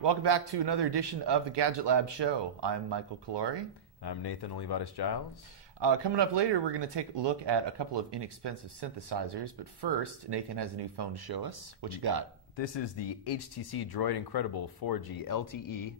Welcome back to another edition of the Gadget Lab Show. I'm Michael Calori. I'm Nathan Olivares-Giles. Coming up later, we're going to take a look at a couple of inexpensive synthesizers. But first, Nathan has a new phone to show us. What you got? This is the HTC Droid Incredible 4G LTE,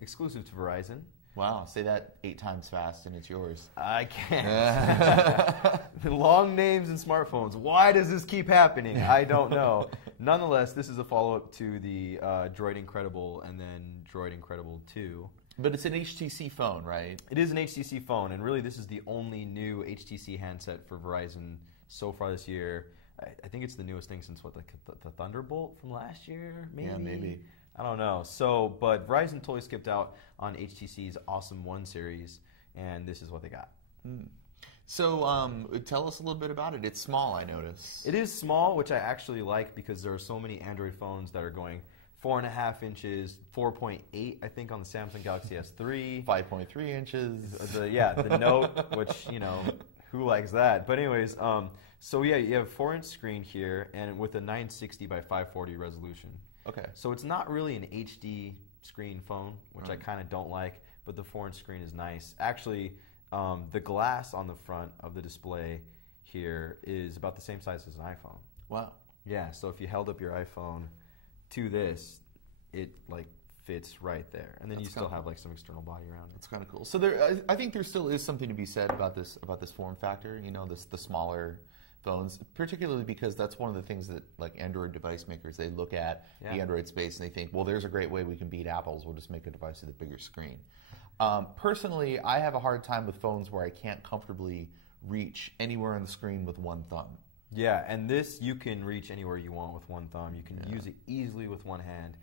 exclusive to Verizon. Wow, say that 8 times fast and it's yours. I can't. Long names and smartphones. Why does this keep happening? I don't know. Nonetheless, this is a follow-up to the Droid Incredible and then Droid Incredible 2. But it's an HTC phone, right? It is an HTC phone, and really this is the only new HTC handset for Verizon so far this year. I think it's the newest thing since, what, like the Thunderbolt from last year, maybe? Yeah, maybe. I don't know. So, but Verizon totally skipped out on HTC's Awesome 1 series, and this is what they got. So tell us a little bit about it. It's small, I notice. It is small, which I actually like because there are so many Android phones that are going 4.5 inches, 4.8, I think, on the Samsung Galaxy S3. 5.3 inches. The Note, which, you know, who likes that? But anyways, so yeah, you have a 4-inch screen here, and with a 960 by 540 resolution. Okay. So it's not really an HD screen phone, which I kind of don't like, but the 4-inch screen is nice. Actually, the glass on the front of the display here is about the same size as an iPhone. Wow. Yeah, so if you held up your iPhone to this, it like fits right there, and then you still have like some external body around it. That's kind of cool. So there, I think there still is something to be said about this form factor. You know, the smaller phones, particularly because that's one of the things that like Android device makers, they look at the Android space and they think, well, there's a great way we can beat Apple's. We'll just make a device with a bigger screen. Personally, I have a hard time with phones where I can't comfortably reach anywhere on the screen with one thumb. Yeah, and this you can reach anywhere you want with one thumb. You can use it easily with one hand.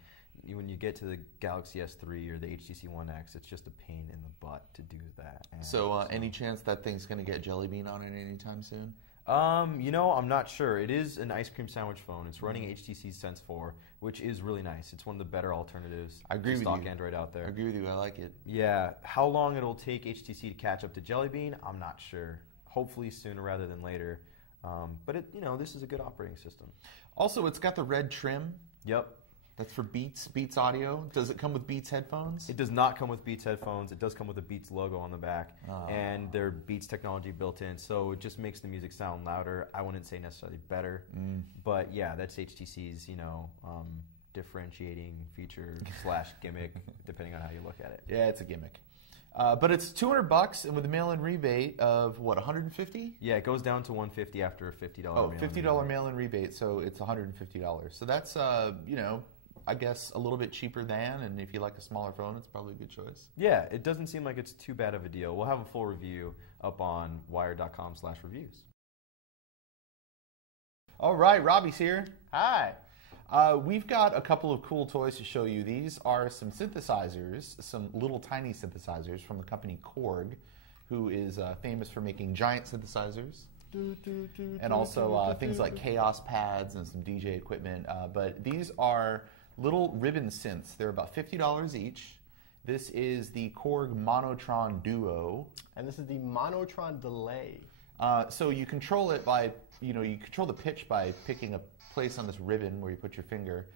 When you get to the Galaxy S3 or the HTC One X, it's just a pain in the butt to do that. So any chance that thing's going to get Jelly Bean on it anytime soon? You know, I'm not sure. It is an ice cream sandwich phone. It's running HTC Sense 4, which is really nice. It's one of the better alternatives to stock Android out there. I agree with you. I like it. Yeah. How long it'll take HTC to catch up to Jelly Bean, I'm not sure. Hopefully sooner rather than later. But it, you know, this is a good operating system. Also, it's got the red trim. Yep. That's for Beats audio. Does it come with Beats headphones? It does not come with Beats headphones. It does come with a Beats logo on the back, and their Beats technology built in, so it just makes the music sound louder. I wouldn't say necessarily better, but yeah, that's HTC's, you know, differentiating feature / gimmick, depending on how you look at it. Yeah, it's a gimmick. But it's $200, and with a mail-in rebate of what, $150? Yeah, it goes down to $150 after a $50. $50 mail-in rebate, so it's $150. So that's you know, I guess a little bit cheaper than, and if you like a smaller phone, it's probably a good choice. Yeah, it doesn't seem like it's too bad of a deal. We'll have a full review up on wired.com/reviews. All right, Robbie's here. Hi. We've got a couple of cool toys to show you. These are some synthesizers, some little tiny synthesizers from the company Korg, who is famous for making giant synthesizers. And also things like Chaos pads and some DJ equipment. But these are little ribbon synths. They're about $50 each. This is the Korg Monotron Duo. And this is the Monotron Delay. So you control it by, you control the pitch by picking a place on this ribbon where you put your finger.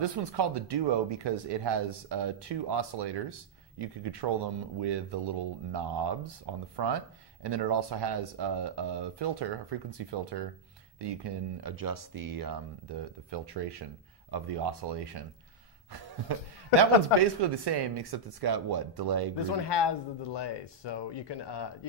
This one's called the Duo because it has 2 oscillators. You can control them with the little knobs on the front. And then it also has a filter, a frequency filter, that you can adjust the filtration of the oscillation. That one's basically the same, except it's got what, delay? This one has the delay, so you can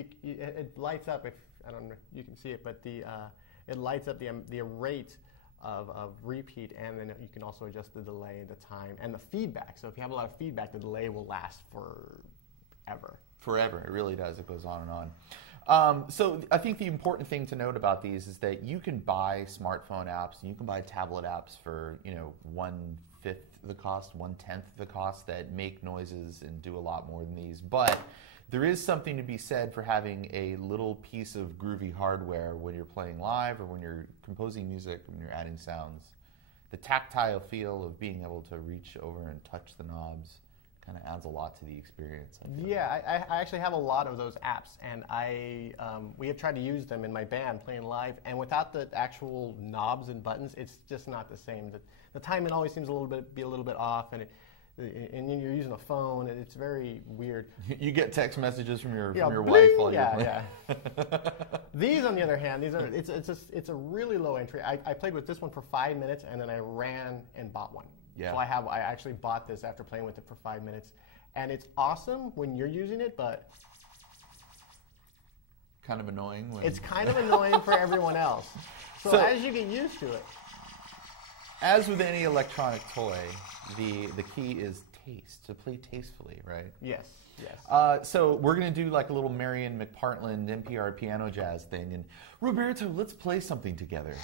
it lights up. If I don't know, you can see it, but it lights up the rate of repeat, and then you can also adjust the delay, the time, and the feedback. So if you have a lot of feedback, the delay will last forever. Forever, it really does. It goes on and on. So I think the important thing to note about these is that you can buy smartphone apps and you can buy tablet apps for 1/5 the cost, 1/10 the cost, that make noises and do a lot more than these. But there is something to be said for having a little piece of groovy hardware when you're playing live or when you're composing music, when you're adding sounds. The tactile feel of being able to reach over and touch the knobs kind of adds a lot to the experience. Yeah, I actually have a lot of those apps, and we have tried to use them in my band playing live, and without the actual knobs and buttons, it's just not the same. The timing always seems be a little bit off, and and you're using a phone, and it's very weird. You get text messages from your Bling! wife while you're Yeah, playing. yeah. These, on the other hand, it's a really low entry. I played with this one for 5 minutes, and then I ran and bought one. Yeah. So I actually bought this after playing with it for 5 minutes, and it's awesome when you're using it, but Kind of annoying. it's kind of annoying for everyone else. So as you get used to it. As with any electronic toy, the key is taste, to play tastefully, right? Yes, yes. So we're going to do like a little Marion McPartland NPR piano jazz thing. And Roberto, let's play something together.